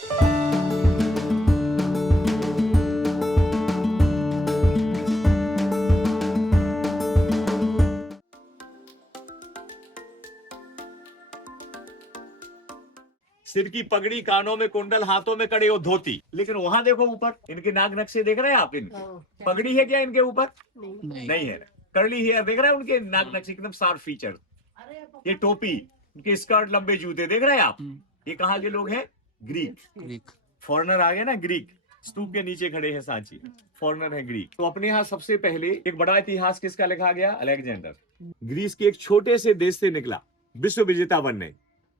सिर की पगड़ी, कानों में कुंडल, हाथों में कड़े और धोती। लेकिन वहां देखो ऊपर, इनके नाक नक्शे देख रहे हैं आप? इनके पगड़ी है क्या इनके ऊपर? नहीं है। कर्ली हेयर देख रहे हैं उनके नाक नक्शे, एकदम शार्प फीचर। ये टोपी, इनके स्कर्ट, लंबे जूते देख रहे हैं आप? ये कहाँ के लोग हैं? ग्रीक। फॉरेनर आ गए ना, ग्रीक। स्तूप के नीचे खड़े हैं सांची, फॉरेनर है ग्रीक। तो अपने यहाँ सबसे पहले एक बड़ा इतिहास किसका लिखा गया? अलेक्जेंडर। ग्रीस के एक छोटे से देश से निकला विश्व विजेता बनने,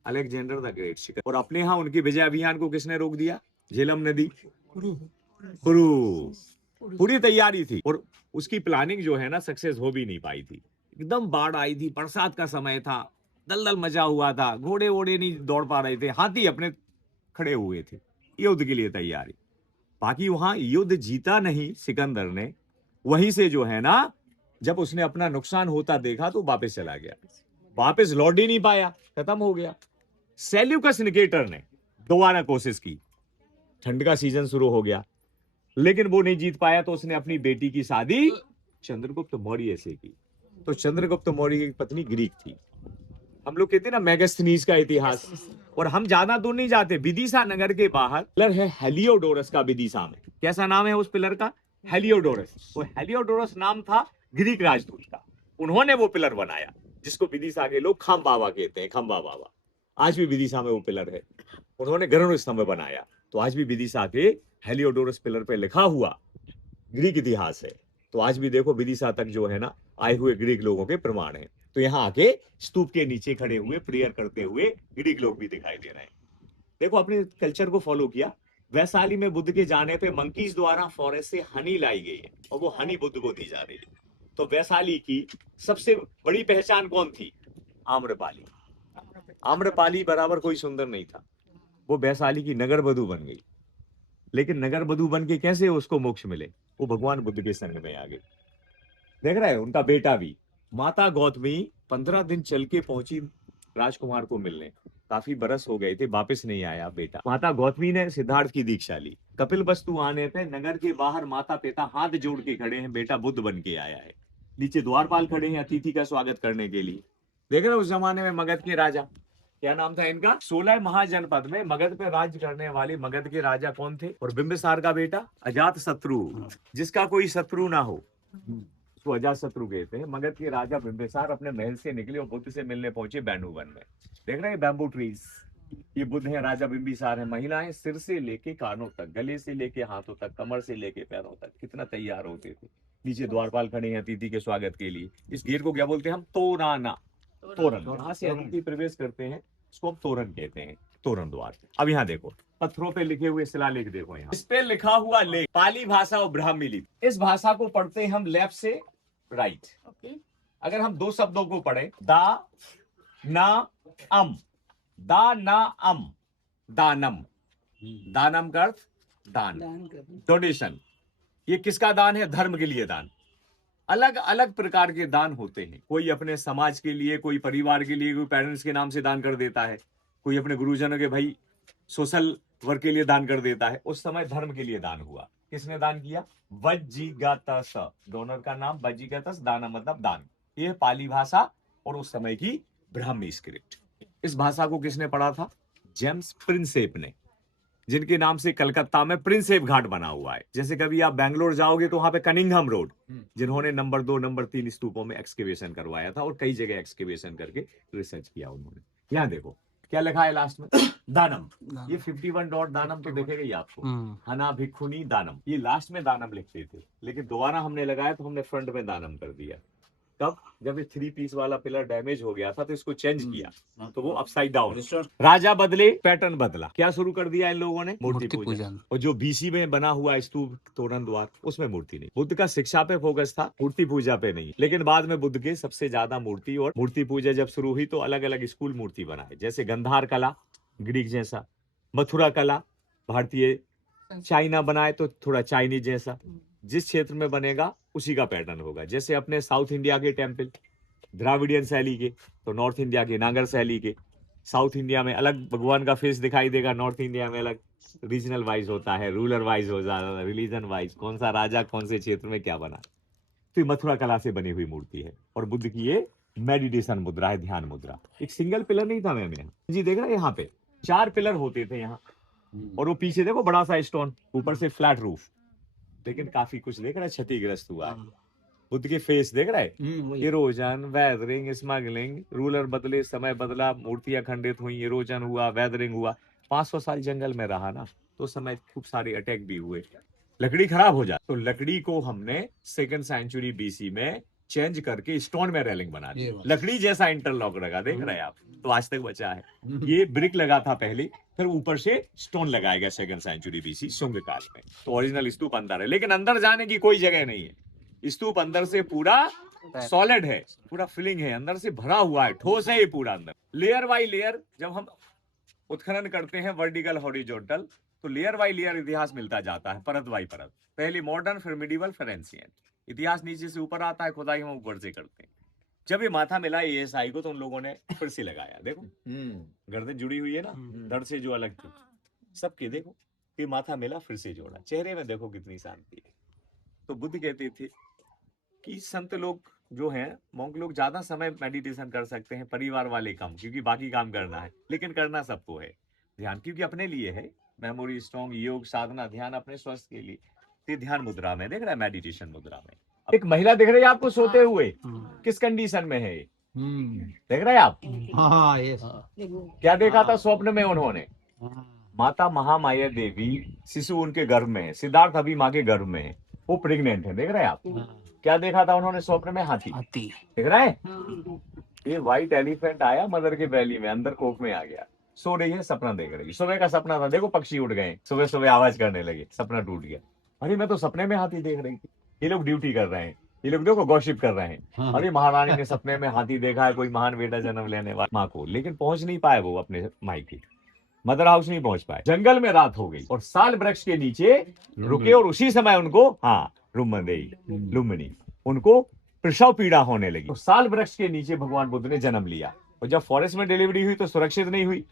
अलेक्जेंडर द ग्रेट। और अपने यहाँ उनके विजय अभियान को किसने रोक दिया? झेलम नदी, कुरु। पूरी तैयारी थी और उसकी प्लानिंग जो है ना सक्सेस हो भी नहीं पाई थी। एकदम बाढ़ आई थी, बरसात का समय था, दलदल मचा हुआ था, घोड़े वोड़े नहीं दौड़ पा रहे थे, हाथी अपने खड़े हुए थे युद्ध के लिए तैयारी। बाकी वहां युद्ध जीता नहीं सिकंदर ने, वहीं से जो है ना जब उसने अपना नुकसान होता देखा तो वापस चला गया, वापस लौट ही नहीं पाया, खत्म हो गया। सेल्यूकस निकेटर ने दोबारा कोशिश की, ठंड का सीजन शुरू हो गया, लेकिन वो नहीं जीत पाया, तो उसने अपनी बेटी की शादी चंद्रगुप्त मौर्य से की। तो चंद्रगुप्त मौर्य की पत्नी ग्रीक थी। हम लोग कहते हैं ना मेगास्थनीज का इतिहास। और हम ज्यादा दूर नहीं जाते, विदिशा नगर के बाहर पिलर है हेलियोडोरस का विदिशा में। कैसा नाम है उस पिलर का? हेलियोडोरस। वो हेलियोडोरस नाम था ग्रीक राजदूत का, उन्होंने वो पिलर बनाया जिसको विदिशा के लोग खम बाबा कहते हैं, खंबा बाबा। आज भी विदिशा में वो पिलर है, उन्होंने गरुड़ स्तंभ बनाया। तो आज भी विदिशा के हेलियोडोरस पिलर पे लिखा हुआ ग्रीक इतिहास है। तो आज भी देखो विदिशा तक जो है ना आए हुए ग्रीक लोगों के प्रमाण है। तो यहाँ आके स्तूप के नीचे खड़े हुए प्रेयर करते हुए ग्रीक लोग भी दिखाई दे रहे हैं। देखो अपने कल्चर को फॉलो किया। वैशाली में बुद्ध के जाने पे मंकीज द्वारा फॉरेस्ट से हनी लाई गई है और वो हनी बुद्ध को दी जा रही है। तो वैशाली की सबसे बड़ी पहचान कौन थी? आम्रपाली। आम्रपाली बराबर कोई सुंदर नहीं था, वो वैशाली की नगर वधू बन गई। लेकिन नगर वधू बन के कैसे उसको मोक्ष मिले? वो भगवान बुद्ध के संग में आ गई। देख रहे हैं उनका बेटा भी, माता गौतमी 15 दिन चल के पहुंची राजकुमार को मिलने, काफी बरस हो गए थे, वापस नहीं आया बेटा। माता गौतमी ने सिद्धार्थ की दीक्षा ली। कपिल वस्तु आने पे नगर के बाहर माता पिता हाथ जोड़ के खड़े हैं, बेटा बुद्ध बन के आया है। नीचे द्वारपाल खड़े हैं अतिथि का स्वागत करने के लिए। देख रहे हैं उस जमाने में मगध के राजा, क्या नाम था इनका? 16 महाजनपद में मगध पे राज्य करने वाले मगध के राजा कौन थे? और बिंबिसार का बेटा अजात शत्रु, जिसका कोई शत्रु ना हो उसको अजात शत्रु कहते हैं। मगध के राजा बिंबिसार अपने महल से निकले और बुद्ध से मिलने पहुंचे बैनुवन में। देख रहे हैं बैम्बू ट्रीज, ये बुद्ध है, राजा बिंबिसार है। महिलाएं सिर से लेके कानों तक, गले से लेके हाथों तक, कमर से लेके पैरों तक कितना तैयार होते थे। नीचे द्वारपाल खड़े हैं अतिथि के स्वागत के लिए। इस गेट को क्या बोलते हैं हम? तोराना, तोरण। यहाँ से अतिथि प्रवेश करते हैं, इसको हम तोरण कहते हैं, तोरण द्वार। अब यहाँ देखो पत्थरों पे लिखे हुए शिलालेख देखो, यहाँ इस पे लिखा हुआ लेख पाली भाषा और ब्राह्मी लिपि। इस भाषा को पढ़ते हैं हम लेफ्ट से राइट। अगर हम दो शब्दों को पढ़े, दा ना अम, दा ना अम, दानम। दानम का अर्थ दान, डोनेशन। ये किसका दान है? धर्म के लिए दान। अलग अलग प्रकार के दान होते हैं, कोई अपने समाज के लिए, कोई परिवार के लिए, कोई पेरेंट्स के नाम से दान कर देता है, कोई अपने गुरुजनों के भाई सोशल वर्क के लिए दान कर देता है। उस समय धर्म के लिए दान हुआ। किसने दान किया? वज्जिगतस, डोनर का नाम वज्जिगतस, दाना मतलब दान। ये पाली भाषा और उस समय की ब्राह्मी स्क्रिप्ट। इस भाषा को किसने पढ़ा था? जेम्स प्रिंसेप ने, जिनके नाम से कलकत्ता में प्रिंसेप घाट बना हुआ है। जैसे कभी आप बैंगलोर जाओगे तो वहां पे कनिंघम रोड, जिन्होंने नंबर 2 नंबर 3 स्तूपों में एक्सकेवेशन करवाया था और कई जगह एक्सकेवेशन करके रिसर्च किया उन्होंने। यहाँ देखो क्या लिखा है लास्ट में? दानम। ये 51 डॉट दानम तो देखेगा ही आपको, हना भिक्षुनी दानम। ये लास्ट में दानम लिखते थे, लेकिन दोबारा हमने लगाया तो हमने फ्रंट में दानम कर दिया। कब? जब ये 3 पीस वाला पिलर डैमेज हो गया था तो इसको चेंज किया, तो वो अपसाइड डाउन। राजा बदले, पैटर्न बदला। क्या शुरू कर दिया इन लोगों ने? मूर्ति पूजन। और जो बीसी में बना हुआ स्तूप तोरण द्वार, उसमें मूर्ति नहीं। बुद्ध का शिक्षा पे फोकस था, मूर्ति पूजा पे नहीं। लेकिन बाद में बुद्ध के सबसे ज्यादा मूर्ति और मूर्ति पूजा जब शुरू हुई तो अलग अलग स्कूल मूर्ति बनाए, जैसे गंधार कला ग्रीक जैसा, मथुरा कला भारतीय, चाइना बनाए तो थोड़ा चाइनीज जैसा। जिस क्षेत्र में बनेगा उसी का पैटर्न होगा। जैसे अपने साउथ इंडिया के टेम्पल द्राविडियन शैली के, तो नॉर्थ इंडिया के नागर शैली के। साउथ इंडिया में अलग भगवान का फेस दिखाई देगा, नॉर्थ इंडिया में अलग। रीजनल वाइज होता है, रूलर वाइज हो जाता है, रिलीजन वाइज, कौन सा राजा कौन से क्षेत्र में क्या बना। तो ये मथुरा कला से बनी हुई मूर्ति है और बुद्ध की ये मेडिटेशन मुद्रा है, ध्यान मुद्रा। एक सिंगल पिलर नहीं था मैम यहाँ जी, देख रहे हैं यहाँ पे 4 पिलर होते थे यहाँ, और वो पीछे देखो बड़ा सा स्टोन, ऊपर से फ्लैट रूफ, लेकिन काफी कुछ देख रहा है क्षतिग्रस्त हुआ है। बुद्ध के फेस देख रहा है, इरोजन, वेदरिंग, स्मगलिंग, रूलर बदले, समय बदला, मूर्तियां खंडित हुई, इरोजन हुआ, वेदरिंग हुआ। 500 साल जंगल में रहा ना, तो समय खूब सारे अटैक भी हुए, लकड़ी खराब हो जाए, तो लकड़ी को हमने 2nd सेंचुरी बीसी में चेंज करके स्टोन में रेलिंग बना दी, लकड़ी जैसा इंटरलॉक लगा, देख रहे हैं आप, तो आज तक बचा है। ये ब्रिक लगा था पहले, फिर ऊपर से स्टोन लगाया गया 2nd सेंचुरी बीसी शुंग काल में। तो ओरिजिनल स्तूप अंदर है, लेकिन अंदर जाने की कोई जगह नहीं है। स्तूप अंदर से पूरा सॉलिड है, पूरा फिलिंग है, अंदर से भरा हुआ है, ठोस है ये पूरा अंदर। लेयर बाई लेयर जब हम उत्खनन करते हैं, वर्टिकल हॉरिजॉन्टल, तो लेयर बाई लेयर इतिहास मिलता जाता है, परत बाई परत। पहले मॉडर्न, फिर मिडिवल, फिर एंशिएंट। इतिहास नीचे से ऊपर आता है, खुदाई हम ऊपर से करते हैं। जब ये माथा मिला एएसआई को, तो उन लोगों ने फिर से लगाया, देखो गर्दन जुड़ी हुई है ना, धड़ से जो अलग थी सबके, देखो ये माथा मिला फिर से जोड़ा, चेहरे में देखो कितनी शांति है। तो बुद्ध कहते थे कि संत लोग जो हैं, मॉन्क लोग ज्यादा समय मेडिटेशन कर सकते हैं, परिवार वाले कम, क्योंकि बाकी काम करना है, लेकिन करना सबको है ध्यान, क्योंकि अपने लिए है। मेमोरी स्ट्रॉन्ग, योग, साधना, ध्यान अपने स्वास्थ्य के लिए। ये ध्यान मुद्रा में देख रहा है, मेडिटेशन मुद्रा में एक महिला दिख रही है आपको सोते हुए, किस कंडीशन में है देख रहे हैं आप? हाँ यस। क्या देखा था स्वप्न में उन्होंने? माता महामाया देवी, शिशु उनके गर्भ में है, सिद्धार्थ अभी माँ के गर्भ में है, वो प्रेग्नेंट है, देख रहे हैं आप? क्या देखा था उन्होंने स्वप्न में? हाथी देख रहे हैं? ये व्हाइट एलिफेंट आया मदर के बैली में, अंदर कोख में आ गया, सो रही है, सपना देख रही है। सुबह का सपना था, देखो पक्षी उड़ गए, सुबह सुबह आवाज करने लगे, सपना टूट गया। अरे मैं तो सपने में हाथी देख रही थी। ये लोग ड्यूटी कर रहे हैं, ये लोग देखो गॉसिप कर रहे हैं। अरे महारानी ने सपने में हाथी देखा है, कोई महान बेटा जन्म लेने वाला माँ को, लेकिन पहुंच नहीं पाए वो अपने मायके, मदर हाउस नहीं पहुंच पाए। जंगल में रात हो गई और साल वृक्ष के नीचे रुके, और उसी समय उनको लुम्बिनी उनको प्रसव पीड़ा होने लगी। तो साल वृक्ष के नीचे भगवान बुद्ध ने जन्म लिया, और जब फॉरेस्ट में डिलीवरी हुई तो सुरक्षित नहीं हुई,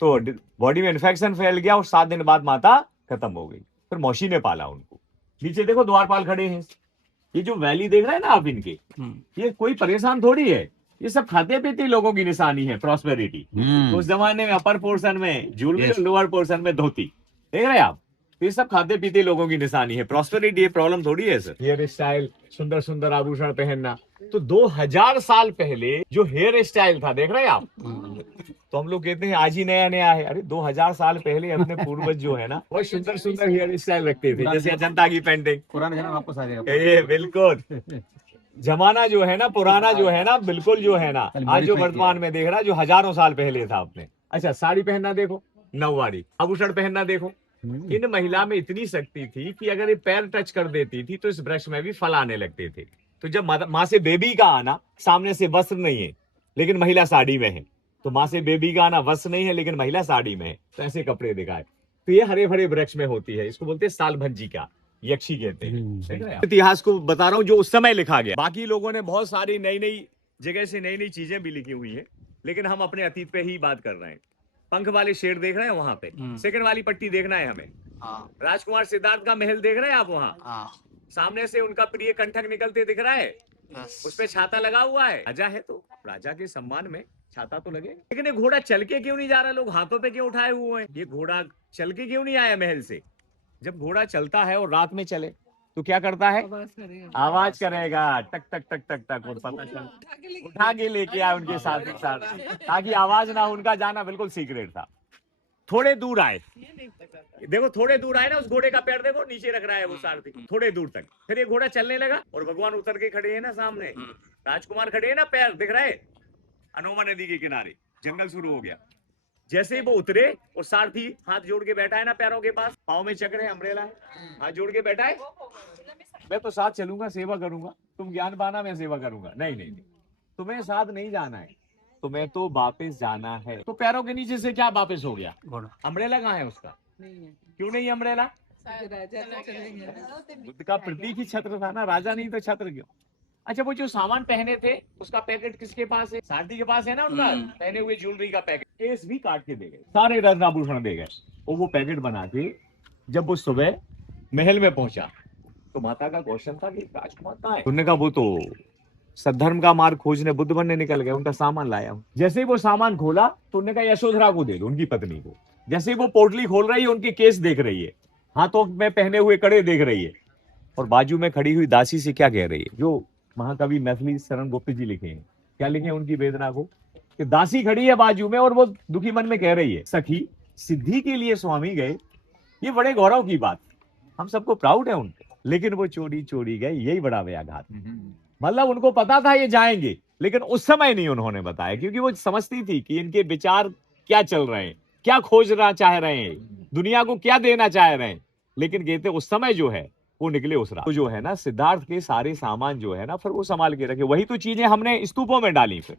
तो बॉडी में इन्फेक्शन फैल गया, और 7 दिन बाद माता खत्म हो गई। फिर मौसी ने पाला उनको। नीचे देखो द्वारपाल खड़े हैं, ये जो वैली देख रहे हैं ना आप इनके, ये कोई परेशान थोड़ी है, ये सब खाते पीते लोगों की निशानी है, प्रॉस्पेरिटी। उस जमाने में अपर पोर्शन में ज्वेलरी, लोअर पोर्शन में धोती, देख रहे हैं आप? ये सब खाते पीते लोगों की निशानी है, प्रॉस्पेरिटी। ये प्रॉब्लम थोड़ी है सर। हेयर स्टाइल, सुंदर सुंदर आभूषण पहनना, तो 2000 साल पहले जो हेयर स्टाइल था, देख रहे हैं आप? तो हम लोग कहते हैं आज ही नया नया है। अरे 2000 साल पहले अपने पूर्वज जो है ना, बहुत सुंदर सुंदर हेयर स्टाइल रखते थे, जैसे अजंता की पेंटिंग। पुराना जमाना वापस आ जाएगा। ये बिल्कुल जमाना जो है ना, पुराना जो है ना, बिल्कुल जो है ना, आज जो वर्तमान में देख रहा है, जो हजारों साल पहले था अपने। अच्छा, साड़ी पहनना देखो, नौवारी, आभूषण पहनना देखो। इन महिला में इतनी शक्ति थी कि अगर ये पैर टच कर देती थी तो इस वृक्ष में भी फल आने लगते थे। तो जब माँ से बेबी का आना, सामने से वस्त्र नहीं है लेकिन महिला साड़ी में है, तो माँ से बेबी का आना, वस्त्र नहीं है लेकिन महिला साड़ी में है, तो ऐसे कपड़े दिखाए। तो ये हरे भरे वृक्ष में होती है, इसको बोलते हैं साल भंजिका, यक्षी कहते हैं। इतिहास को बता रहा हूँ जो उस समय लिखा गया। बाकी लोगों ने बहुत सारी नई नई जगह से नई नई चीजें भी लिखी हुई है, लेकिन हम अपने अतीत पे ही बात कर रहे हैं। पंख वाले शेर देख रहे हैं वहां पे, सेकंड वाली पट्टी देखना है हमें। राजकुमार सिद्धार्थ का महल देख रहे हैं आप वहाँ? सामने से उनका प्रिय कंठक निकलते दिख रहा है, उस पे छाता लगा हुआ है। राजा है तो राजा के सम्मान में छाता तो लगे। लेकिन ये घोड़ा चल के क्यों नहीं जा रहा? लोग हाथों पे क्यों उठाए हुए हैं? ये घोड़ा चल के क्यों नहीं आया महल से? जब घोड़ा चलता है और रात में चले तो क्या करता है? आवाज करेगा, टक टक टक टक टक, और पता चल उठा के लेके आए उनके साथ, ताकि आवाज ना, उनका जाना बिल्कुल सीक्रेट था। थोड़े दूर आए, देखो थोड़े दूर आए ना, उस घोड़े का पैर देखो नीचे रख रहा है वो सारथी, थोड़े दूर तक। फिर ये घोड़ा चलने लगा और भगवान उतर के खड़े हैं ना सामने, राजकुमार खड़े हैं ना, पैर दिख रहा है अनोमा नदी के किनारे। जंगल शुरू हो गया, जैसे ही वो उतरे और सारथी हाथ जोड़ के बैठा है ना पैरों के पास, पाँव में चक्र है, अम्ब्रेला है, हाथ जोड़ के बैठा है। मैं तो साथ चलूंगा, सेवा करूंगा, तुम ज्ञान पाना, मैं सेवा करूंगा। नहीं नहीं नहीं, तुम्हें साथ नहीं जाना है, तुम्हें तो वापस जाना है। तो पैरों के नीचे से क्या वापस हो गया? अम्ब्रेला कहाँ है उसका? क्यों नहीं अम्ब्रेला? बुद्ध का प्रतीक ही छत्र था ना, राजा नहीं तो छत्र क्यों? अच्छा, वो जो सामान पहने थे उसका पैकेट किसके पास है? सारथी के पास है ना उनका पहने हुए ज्वेलरी का पैकेट। केस भी काट के दे गए, सारे रत्न आभूषण दे गए। और वो पैकेट बना के जब वो सुबह महल में पहुंचा तो माता का क्वेश्चन था कि राजकुमार कहाँ है? उन्होंने कहा वो तो सद्धर्म का मार्ग खोजने बुद्ध बनने निकल गए, उनका सामान लाया हूं। जैसे ही वो सामान खोला तो उन्होंने कहा यशोधरा को दे दो, उनकी पत्नी को। जैसे ही वो पोटली खोल रही है, उनकी केस देख रही है, हाथों में पहने हुए कड़े देख रही है, और बाजू में खड़ी हुई दासी से क्या कह रही है, जो महाकवि मैथिली शरण गुप्त जी लिखे हैं, क्या लिखे हैं उनकी वेदना को, कि दासी खड़ी है बाजू में और वो दुखी मन में कह रही है, सखी सिद्धि के लिए स्वामी गए, ये बड़े गौरव की बात, हम सबको प्राउड है उनपे, लेकिन वो चोरी चोरी गए, यही बड़ा व्याघात। मतलब उनको पता था ये जाएंगे, लेकिन उस समय नहीं उन्होंने बताया, क्योंकि वो समझती थी कि इनके विचार क्या चल रहे हैं, क्या खोजना चाह रहे हैं, दुनिया को क्या देना चाह रहे हैं। लेकिन कहते उस समय जो है वो निकले उस राह। तो जो है ना, सिद्धार्थ के सारे सामान जो है ना, फिर वो संभाल के रखे। वही तो चीजें हमने स्तूपों में डाली। फिर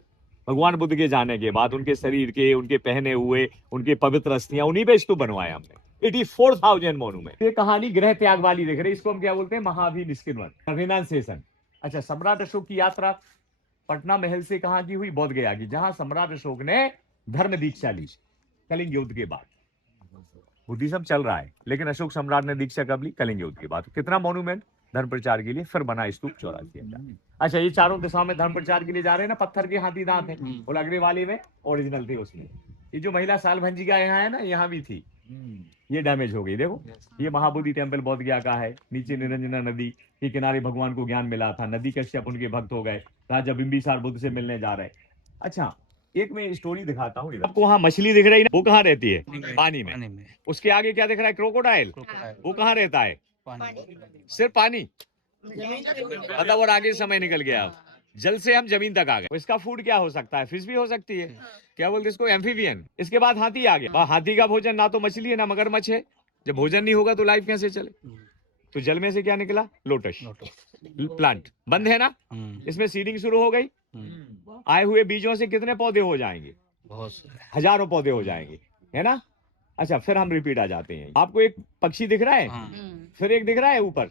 भगवान बुद्ध के जाने के बाद उनके शरीर के, उनके पहने हुए, उनके पवित्र अस्थियां, उन्हीं पे स्तूप बनवाए हमने। 84,000 मोन्यूमेंट। ये कहानी ग्रह त्याग वाली देख रहे, इसको हम क्या बोलते हैं, महाभिनिष्किन्वन, रिनांसेशन। अच्छा, सम्राट अशोक की यात्रा पटना महल से कहां की हुई? बोध गया की, जहां सम्राट अशोक ने धर्म दीक्षा ली कलिंग युद्ध के बाद। बुद्धिज्म चल रहा है, लेकिन अशोक सम्राट ने दीक्षा कब ली? कलिंग युद्ध के बाद। कितना मोन्यूमेंट धर्म प्रचार के लिए, फिर बना स्तूप 84,000। अच्छा, ये चारों दिशाओं में धर्म प्रचार के लिए जा रहे हैं ना, पत्थर के हाथी दांत है, वो लगने वाले में ओरिजिनल थे उसमें। ये जो महिला साल भंजी का यहाँ है ना, यहाँ भी थी, ये डैमेज हो गई। देखो, ये महाबोधि टेम्पल बोध गया का है। नीचे निरंजना नदी के किनारे भगवान को ज्ञान मिला था, नदी कश्यप उनके भक्त हो गए, राजा बिंबिसार बुद्ध से मिलने जा रहे। अच्छा, एक मैं स्टोरी दिखाता हूँ। आपको वहाँ मछली दिख रही है ना, वो कहाँ रहती है? पानी में। उसके आगे क्या दिख रहा है? क्रोकोडाइल। वो कहाँ रहता है? सिर्फ पानी, मतलब और आगे समय निकल गया। जल से हम जमीन तक आ गए। इसका फूड क्या हो सकता है? फिश भी हो सकती है, क्या बोलते हैं इसको, एम्फीबियन। इसके बाद हाथी आ गया। हाथी का भोजन ना तो मछली है ना मगरमच्छ है। जब भोजन नहीं होगा तो लाइफ कैसे चले? तो जल में से क्या निकला? Lotus plant. बंद है ना, इसमें सीडिंग शुरू हो गई। आए हुए बीजों से कितने पौधे हो जाएंगे? बहुत, हजारों पौधे हो जाएंगे, है ना। अच्छा, फिर हम रिपीट आ जाते हैं। आपको एक पक्षी दिख रहा है, फिर एक दिख रहा है ऊपर,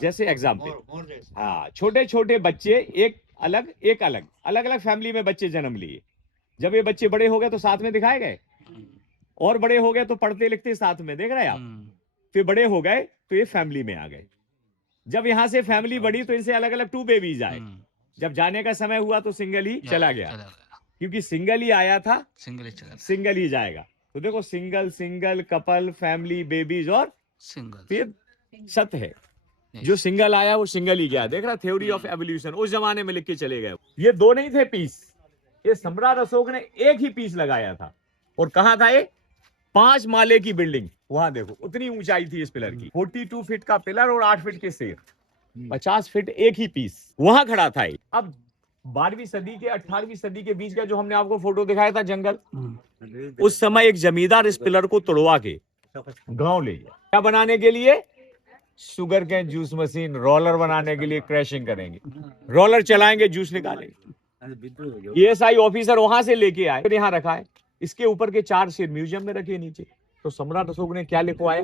जैसे एग्जाम्पल। हाँ, छोटे छोटे बच्चे, एक अलग एक अलग, अलग अलग फैमिली में बच्चे जन्म लिए। जब ये बच्चे बड़े हो गए तो साथ में दिखाए गए, और बड़े हो गए तो पढ़ते लिखते साथ में, देख रहे हैं आप। फिर बड़े हो गए तो ये फैमिली में आ गए। जब यहाँ से फैमिली बढ़ी तो इनसे अलग अलग 2 बेबीज आए। जब जाने का समय हुआ तो सिंगल ही चला गया, क्योंकि सिंगल ही आया था, सिंगल ही जाएगा। तो देखो, single single, couple, family, babies और सिंगल। फिर सत्य है, जो सिंगल आया वो सिंगल ही गया। देख रहा, थ्योरी ऑफ एवोल्यूशन उस जमाने में लिख के चले गए। ये 2 नहीं थे पीस, ये सम्राट अशोक ने एक ही पीस लगाया था। और कहां था ये? 5 माले की बिल्डिंग, वहां देखो, उतनी ऊंचाई थी इस पिलर की। 42 फीट का पिलर और 8 फीट के शेर, 50 फीट एक ही पीस वहां खड़ा था। अब 12वीं सदी के 18वीं सदी के बीच का जो हमने आपको फोटो दिखाया था जंगल, उस समय एक जमींदार इस पिलर को तोड़वा के गांव ले गया। क्या बनाने के लिए? Sugar cane juice machine, roller बनाने के लिए क्रैशिंग करेंगे, रोलर चलाएंगे, जूस निकालेंगे। ESI ऑफिसर वहां से लेके आए, यहाँ रखा है। इसके ऊपर के 4 शेर म्यूजियम में रखे नीचे। तो सम्राट अशोक ने क्या लिखवाया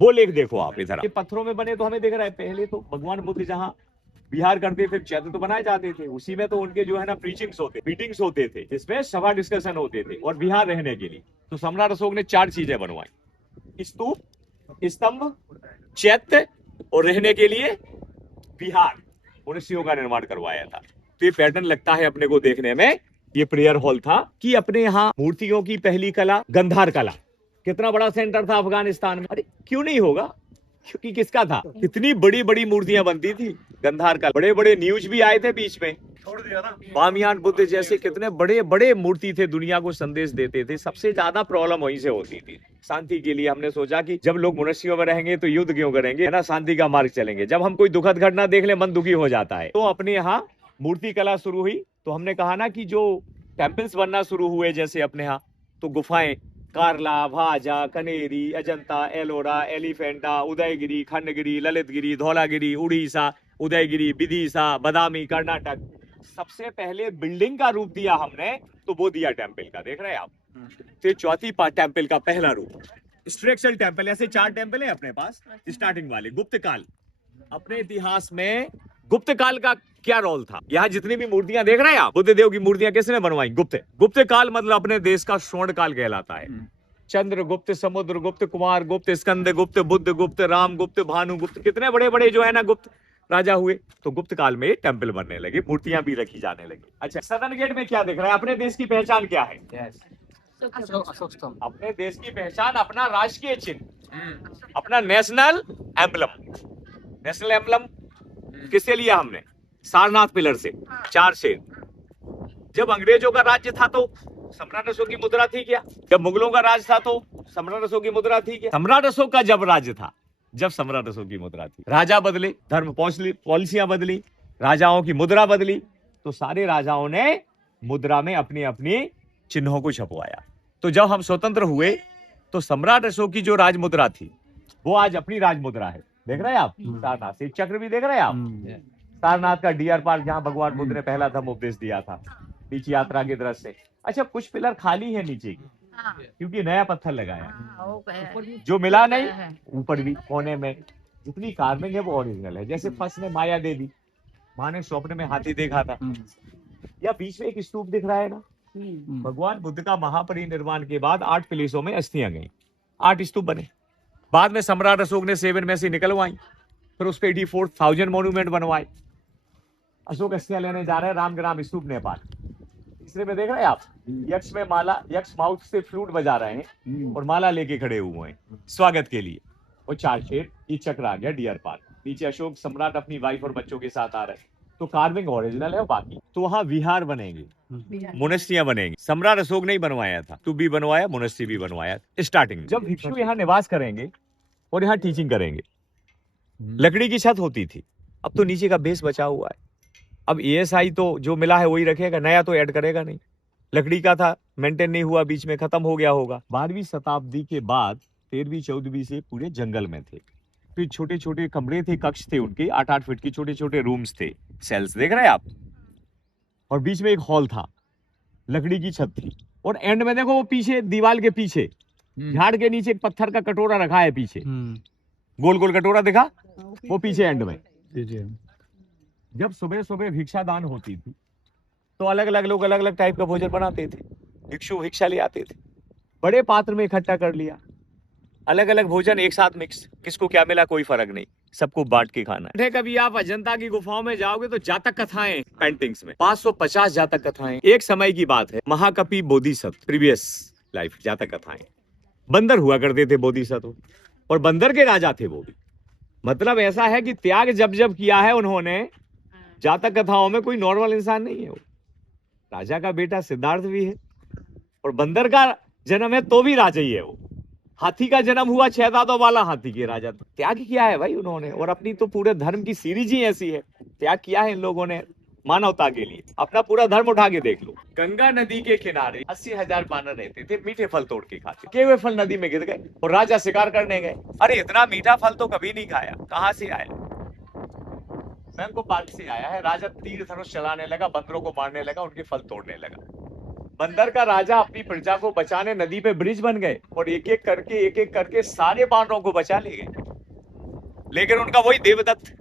वो लेख देखो आप इधर। ये पत्थरों में बने तो हमें दिख रहा है। पहले तो भगवान बुद्ध जहाँ विहार करते थे, चैत्र तो बनाए जाते थे, उसी में तो उनके जो है ना प्रीचिंग्स होते, मीटिंग्स होते थे, जिसमें सभा डिस्कशन होते थे, और विहार रहने के लिए। तो सम्राट अशोक ने 4 चीजें बनवाई, स्तूप, स्तंभ, चैत्य और रहने के लिए विहार, मनुष्यों का निर्माण करवाया था। तो ये पैटर्न लगता है अपने को देखने में। ये प्रेयर हॉल था कि अपने यहाँ मूर्तियों की पहली कला गंधार कला। कितना बड़ा सेंटर था अफगानिस्तान में। अरे क्यों नहीं होगा, क्योंकि किसका था? कितनी बड़ी बड़ी मूर्तियां बनती थी गंधार का। बड़े बड़े न्यूज भी आए थे बीच में, छोड़ दिया ना। बामियान बुद्ध जैसे कितने बड़े बड़े मूर्ति थे, दुनिया को संदेश देते थे। सबसे ज्यादा प्रॉब्लम वहीं से होती थी। शांति के लिए हमने सोचा कि जब लोग मनुष्यों में रहेंगे तो युद्ध क्यों करेंगे, है ना, शांति का मार्ग चलेंगे। जब हम कोई दुखद घटना देख ले मन दुखी हो जाता है। तो अपने यहाँ मूर्ति कला शुरू हुई। तो हमने कहा ना कि जो टेम्पल्स बनना शुरू हुए जैसे अपने यहाँ, तो गुफाएं कार्ला, भाजा, कनेरी, अजंता, एलोरा, एलिफेंटा, उदयगिरी, खंडगिरी, ललितगिरी, धौलागिरी, उड़ीसा, उदयगिरी, विदिशा, बदामी, कर्नाटक। सबसे पहले बिल्डिंग का रूप दिया हमने तो वो दिया टेम्पल का, देख रहे हैं आप। तो चौथी टेम्पल का पहला रूप स्ट्रक्चरल टेम्पल। ऐसे 4 टेम्पल है अपने पास स्टार्टिंग वाले। गुप्त काल, अपने इतिहास में गुप्त काल का क्या रोल था? यहाँ जितनी भी मूर्तियां देख रहे हैं आप, बुद्ध देव की मूर्तियां किसने बनवाई? गुप्त काल मतलब अपने देश का स्वर्ण काल कहलाता है। चंद्रगुप्त, समुद्रगुप्त, कुमार गुप्त, स्कंद गुप्त, बुद्ध गुप्त, राम गुप्त, भानु गुप्त, कितने बड़े बड़े जो है ना गुप्त राजा हुए। तो गुप्त काल में टेम्पल बनने लगे, मूर्तियां भी रखी जाने लगी। अच्छा, सदन गेट में क्या दिख रहा है? अपने देश की पहचान क्या है? अशोक स्तंभ। अपने देश की पहचान अपना राष्ट्रीय चिन्ह, अपना नेशनल एम्बलम। नेशनल एम्बलम किससे लिया हमने? सारनाथ पिलर से, 4 शेर। जब अंग्रेजों का राज्य था तो सम्राट अशोक की मुद्रा थी क्या? जब मुगलों का राज था तो सम्राट अशोक की मुद्रा थी क्या? सम्राट अशोक का जब राज्य था, जब सम्राट अशोक की मुद्रा थी। राजा बदले, धर्म पॉलिसियां बदली, राजाओं की मुद्रा बदली, तो सारे राजाओं ने मुद्रा में अपनी अपनी चिन्हों को छपवाया। तो जब हम स्वतंत्र हुए तो सम्राट अशोक की जो राज मुद्रा थी वो आज अपनी राज मुद्रा है। देख रहे हैं आप? सारनाथ से चक्र भी देख रहे हैं आप? सारनाथ का डियर पार्क, जहां भगवान बुद्ध ने पहला धम्म उपदेश दिया था, बीच यात्रा के दृश्य से। अच्छा, कुछ पिलर खाली है नीचे की, क्योंकि नया पत्थर लगाया। जो मिला नहीं, ऊपर भी कोने में जितनी कार्विंग है वो ओरिजिनल है। जैसे फर्स्ट में माया देवी, माँ ने स्वप्न में हाथी देखा था, या बीच में एक स्तूप दिख रहा है ना, भगवान बुद्ध का महापरिनिर्वाण के बाद 8 प्लेसों में अस्थियां गई, 8 स्तूप बने। बाद में सम्राट अशोक ने 7 में से निकलवाई, फिर उस पर 84,000 मोन्यूमेंट बनवाए। अशोक अस्थियां लेने जा रहे हैं रामग्राम स्तूप, नेपाल। तीसरे में देख रहे हैं आप, यक्ष में माला, यक्ष माउथ से फ्लूट बजा रहे हैं और माला लेके खड़े हुए हैं स्वागत के लिए। वो 4 शेर, ये चक्र आ गया डियर पार्क। नीचे अशोक सम्राट अपनी वाइफ और बच्चों के साथ आ रहे हैं। तो कार्विंग ओरिजिनल है। बाकी तो वहाँ विहार बनेंगे, मोनेस्ट्रियां बनेंगी। सम्राट अशोक ने ही बनवाया था, स्तूप भी बनवाया, मोनेस्ट्री भी बनवाया स्टार्टिंग में। जब भिक्षु यहाँ निवास करेंगे और यहाँ टीचिंग करेंगे, लकड़ी की छत होती थी, अब तो नीचे का बेस बचा हुआ है। अब ASI तो जो मिला है वही रखेगा, नया तो ऐड करेगा नहीं। लकड़ी का था, मेंटेन नहीं हुआ, बीच में खत्म हो गया होगा। 12वीं शताब्दी के बाद 13वीं 14वीं से पूरे जंगल में थे। फिर छोटे छोटे कमरे थे, कक्ष थे उनके, 8-8 फीट के छोटे छोटे रूम्स थे, सेल्स देख रहे हैं आप। और बीच में एक हॉल था, लकड़ी की छत थी। और एंड में देखो वो पीछे दीवार के पीछे झाड़ के नीचे एक पत्थर का कटोरा रखा है पीछे, गोल गोल कटोरा दिखा, वो पीछे एंड में। जब सुबह सुबह भिक्षा दान होती थी तो अलग अलग लोग अलग अलग टाइप का भोजन बनाते थे। भिक्षु भिक्षा ले आते थे, बड़े पात्र में इकट्ठा कर लिया, अलग अलग भोजन एक साथ मिक्स, किसको क्या मिला कोई फर्क नहीं, सबको बांट के खाना है। कभी आप अजंता की गुफाओं में जाओगे तो जातक कथाएं पेंटिंग्स में 550 जातक कथाएं। एक समय की बात है, महाकपि बोधिसत्व, प्रीवियस लाइफ जातक कथाएं। बंदर हुआ करते थे बोधिसत्व, और बंदर के राजा थे वो भी। मतलब ऐसा है कि त्याग जब जब किया है उन्होंने, जातक कथाओं में कोई नॉर्मल इंसान नहीं है वो। राजा का बेटा सिद्धार्थ भी है, और बंदर का जन्म है तो भी राजा ही है वो। हाथी का जन्म हुआ 6 दांतों वाला हाथी के राजा। त्याग किया है भाई उन्होंने, और अपनी तो पूरे धर्म की सीरीज ही ऐसी है। त्याग किया है इन लोगों ने मानवता के लिए। अपना पूरा धर्म उठा के देख लो। गंगा नदी के किनारे 80,000 बानर रहते थे, मीठे फल तोड़ के खाते। के हुए फल नदी में गिर गए और राजा शिकार करने गए। अरे इतना मीठा फल तो कभी नहीं खाया, कहां से आया? मैंगो पार्क से आया है। राजा तीर धनुष चलाने लगा, बंदरों को मारने लगा, उनके फल तोड़ने लगा। बंदर का राजा अपनी प्रजा को बचाने नदी पे ब्रिज बन गए, और एक एक करके सारे बानरों को बचा ले गए। लेकिन उनका वही देवदत्त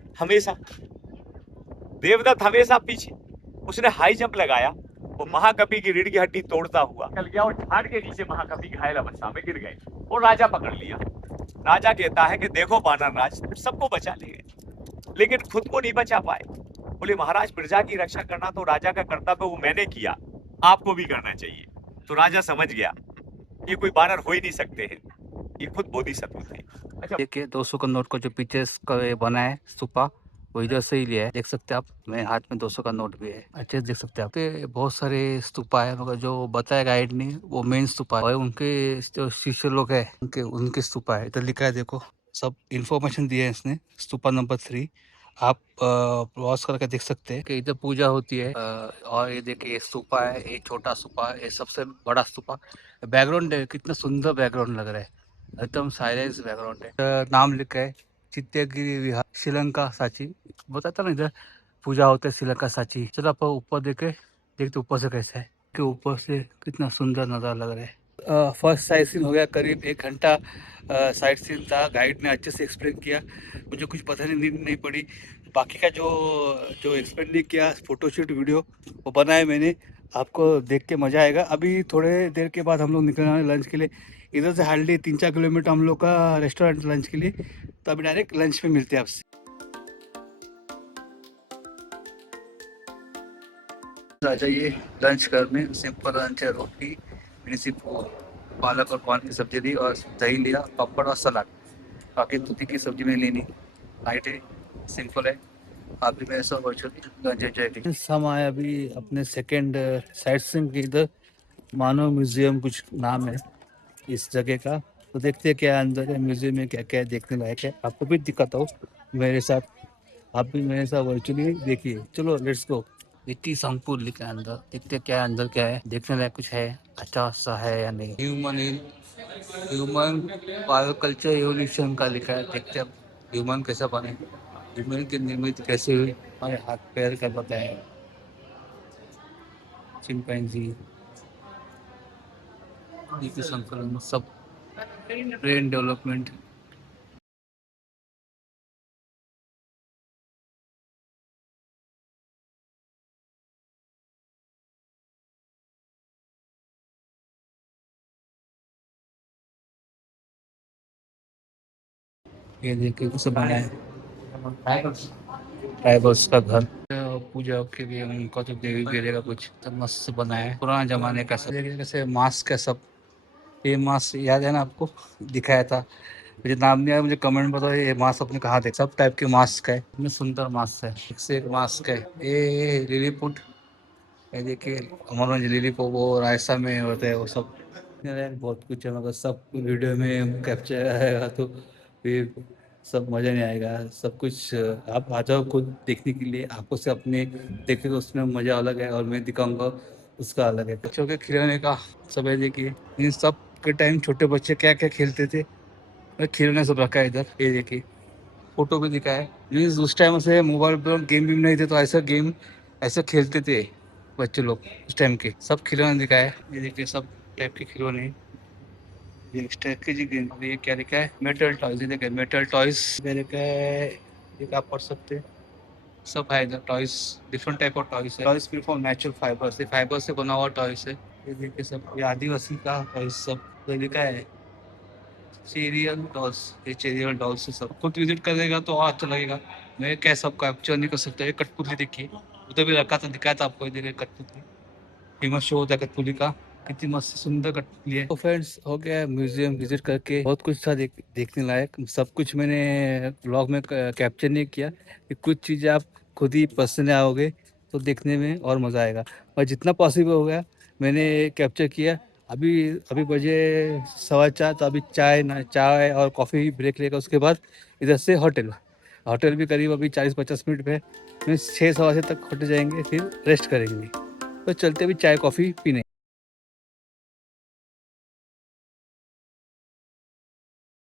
हमेशा पीछे। उसने हाई जंप लगाया, वो महाकपि की रीढ़ की हड्डी तोड़ता हुआ निकल गया, और झाड़ के नीचे महाकपि घायल अवस्था में गिर गए, और राजा पकड़ लिया। राजा कहता है कि देखो बानर राज, सबको बचा ले गए लेकिन खुद को नहीं बचा पाए। बोले महाराज, प्रजा की रक्षा करना तो राजा का कर्तव्य, वो मैंने किया, आपको भी करना चाहिए। तो राजा समझ गया ये कोई बानर हो ही नहीं सकते हैं, ये खुद बोधिसत्व थे। अच्छा, देखिए 200 का नोट का जो पीछे बना है स्तूपा, वो इधर से ही लिया है। देख सकते हैं आप, मेरे हाथ में 200 का नोट भी है, अच्छे से देख सकते हैं आप। तो बहुत सारे स्तूपा है, मगर जो बताया गाइड ने वो मेन स्तूपा है, और उनके जो शिष्य लोग है उनके स्तूपा है। इधर लिखा है, देखो सब इंफॉर्मेशन दिया है इसने। स्तूपा नंबर 3 आप क्रॉस करके देख सकते हैं कि इधर पूजा होती है। और ये देखिए ये स्तूपा है, ये छोटा स्तूपा है, ये सबसे बड़ा स्तूपा। बैकग्राउंड है, कितना सुंदर बैकग्राउंड लग रहा है, एकदम साइलेंस बैकग्राउंड है। नाम लिखा है चित्तगिरी विहार, श्रीलंका सांची। बताता ना इधर पूजा होता है श्रीलंका सांची। चलो आप ऊपर देखते ऊपर से कैसा है, कि ऊपर से कितना सुंदर नज़ारा लग रहा है। फर्स्ट साइट सीन हो गया, करीब 1 घंटा साइट सीन था। गाइड ने अच्छे से एक्सप्लेन किया, मुझे कुछ पता नहीं पड़ी। बाकी का जो जो एक्सप्लेन नहीं किया फोटोशूट वीडियो वो बनाया मैंने, आपको देख के मज़ा आएगा। अभी थोड़े देर के बाद हम लोग निकलने वाले लंच के लिए। इधर से हार्डली 3-4 किलोमीटर हम लोग का रेस्टोरेंट लंच के लिए, तो अभी डायरेक्ट लंच में मिलते हैं आपसे। आ जाइए लंच करने। सिंपल लंच है, रोटी, मैंने सिर्फ पालक और कॉर्न की सब्जी ली और दही लिया, पापड़ और सलाद। बाकी दूधी की सब्जी नहीं लेनी, लाइट है, सिंपल है। आप भी मेरे साथ वर्चुअली लंच एंजॉय कीजिए। हम आए अभी अपने सेकेंड साइट सीइंग के इधर, मानव म्यूजियम कुछ नाम है इस जगह का। तो देखते हैं क्या अंदर है म्यूजियम में, क्या क्या है देखने लायक है। आपको भी दिखाता हूँ मेरे साथ, आप भी मेरे साथ वर्चुअली देखिए। चलो लेट्स गो। इतनी संकुल लिखा है अंदर, देखते हैं क्या अंदर क्या है, देखने लायक कुछ है, अच्छा सा है या नहीं। ह्यूमन बायोकल्चर एवोल्यूशन का लिखा है, देखते हैं अब ह्यूमन कैसा बने, ह्यूमन की निर्मित कैसे हुई, हमारे हाथ पैर का बताया, चिंपैंजी, संकलन, सब ब्रेन डेवलपमेंट। ये देखिए कैसे बना है, ट्राइबल्स का घर। पूजा के लिए उनका तो देवी देवता का कुछ तो मस्त बना है, पुराना जमाने का। सब देखिए कैसे मास्क है सब। ये मास्क याद है ना आपको, दिखाया था, मुझे नाम नहीं आया, मुझे कमेंट बताओ ये मास्क अपने कहाँ थे। सब टाइप के मास्क है, इतने सुंदर मास्क है, एक से एक मास्क है। ये लिलीपुट, ये देखिए अमरगंज लिलीपुट, वो रायसा में होता है वो सब। बहुत कुछ है, मगर सब वीडियो में कैप्चर आएगा तो फिर सब मज़ा नहीं आएगा। सब कुछ आप आ जाओ खुद देखने के लिए, आंखों से अपने देखे तो उसमें मज़ा अलग है, और मैं दिखाऊंगा उसका अलग है। बच्चों के खिलौने का सब है, देखिए इन सब के टाइम छोटे बच्चे क्या क्या खेलते थे, खिलौने सब रखा है इधर। ये देखिए फोटो भी दिखा है। मीन्स उस टाइम से मोबाइल पर गेम भी नहीं थे, तो ऐसा गेम ऐसे खेलते थे बच्चे लोग उस टाइम के। सब खिलौने दिखा है, ये देखिए सब टाइप के खिलौने। ये स्ट्रैटेजी गेम, ये क्या लिखा है, मेटल टॉयज, ये देखिए मेटल टॉयज लिखा है, ये आप पढ़ सकते हैं। सब है इधर toys, different type of toys है। टॉयज फ्रॉम नेचुरल फाइबर से, फाइबर से बना हुआ टॉयज है। ये देखिए सब, ये आदिवासी का टॉयज सब तो लिखा है सीरियल डॉल्स, ये चेरियल डॉल्स है सब। खुद विजिट करेगा तो और अच्छा लगेगा। मैं क्या सब कैप्चर नहीं कर सकता। ये कठपुतली देखिए, उधर भी रखा था, दिखाया था आपको, इधर कठपुतली फेमस शो होता है कठपुतली का, कितनी मस्त सुंदर कठपुतली है। तो फ्रेंड्स हो गया म्यूजियम विजिट करके, बहुत कुछ था देखने लायक। सब कुछ मैंने ब्लॉग में कैप्चर नहीं किया, कि कुछ चीज़ें आप खुद ही पसंद आओगे तो देखने में और मज़ा आएगा, और जितना पॉसिबल हो गया मैंने कैप्चर किया। अभी अभी बजे 4:15, तो अभी चाय और कॉफ़ी ब्रेक लेगा, उसके बाद इधर से होटल। होटल भी करीब अभी 40-50 मिनट में 6 सवा 6 तक होटल जाएंगे, फिर रेस्ट करेंगे। तो चलते भी चाय कॉफ़ी पीने।